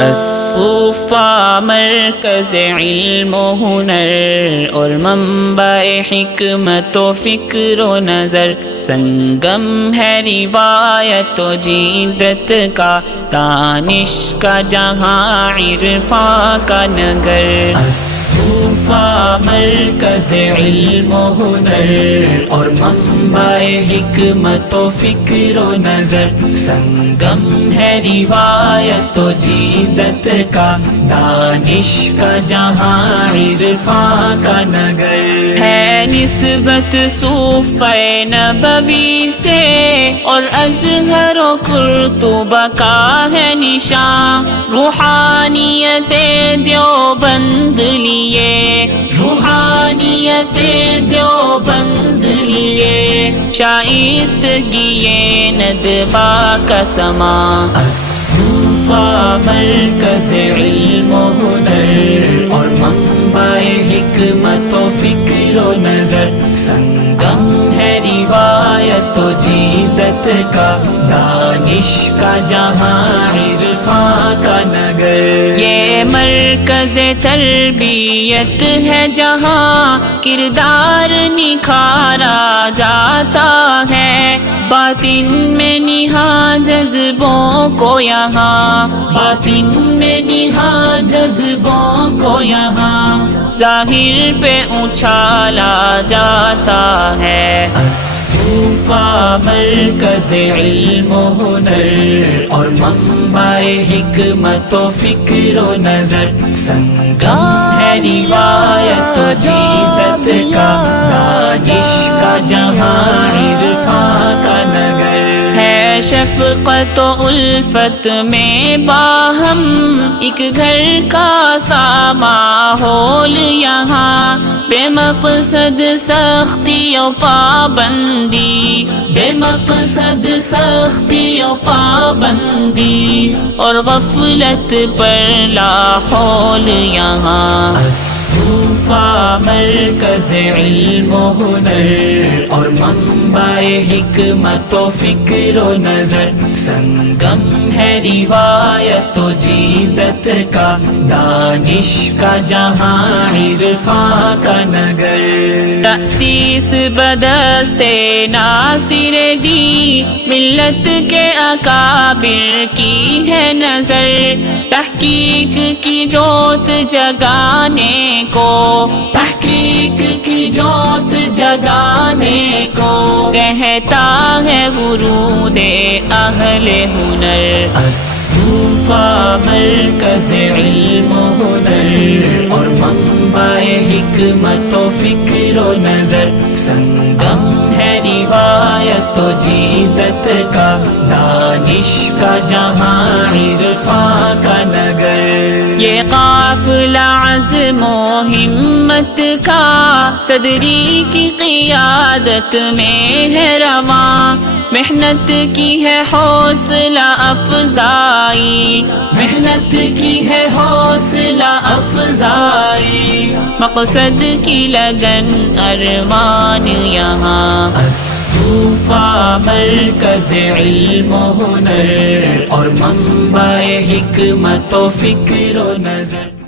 الصوفہ مرکز علم و ہنر اور منبع حکمت و فکر و نظر، سنگم ہے روایت و جیدت کا، دانش کا جہاں عرفاں کا نگر۔ الصوفہ مرکز علم و ہنر اور منبع حکمت و فکر و نظر، سنگم ہے روایت و جیدت کا، دانش کا جہاں عرفاں کا نگر۔ ہے نسبت صوفہ نبوی سے اور ازہر و قرطبہ کا ہے نشان، روحانیت دیوبند لیے، روحانیت دیوبند لیے، شائستگی ندبہ کا سما۔ الصوفہ مرکز علم و ہنر اور منبع حکمت و فکر و نظر، سنگم ہے روایت و جیدت کا، دانش کا جہاں عرفاں کا نگر۔ یہ مرکز تربیت ہے جہاں کردار نکھارا جاتا ہے، باطن میں نہاں جذبوں کو یہاں، باطن میں نہاں جذبوں کو یہاں، ظاہر پہ اچھالا جاتا ہے۔ الصوفہ مرکز علم و ہنر اور منبع حکمت و فکر و نظر، سنگم ہے روایت و جیدت کا، دانش کا جہاں عرفاں کا نگر۔ ہے شفقت و الفت میں باہم ایک گھر کا سا ماحول یہاں، بے مقصد سختی و پابندی، بے مقصد سختی و پابندی، اور غفلت پر لا حول یہاں۔ الصوفہ مرکز علم و ہنر اور منبع حکمت و فکر و نظر، سنگم ہے روایت و جیدت کا، دانش کا جہاں عرفاں کا نگر۔ تأسیس بدست ناصر دی، ملت کے اکابر کی ہے نظر، تحقیق کی جوت جگانے کو، تحقیق کی جوت جگانے کو، رہتا ہے ورود اہل ہنر۔ الصوفہ مرکز علم و ہنر اور منبع حکمت و فکر و نظر، سنگم ہے روایت و جیدت کا، دانش کا جہاں عرفاں کا نگر۔ یہ قافلہ عزم و ہمت کا، صدری کی قیادت میں ہے رواں، محنت کی ہے حوصلہ افزائی، محنت کی ہے حوصلہ افزائی، مقصد کی لگن ارمان یہاں۔ الصوفہ مرکز علم و ہنر اور منبع حکمت و فکر و نظر۔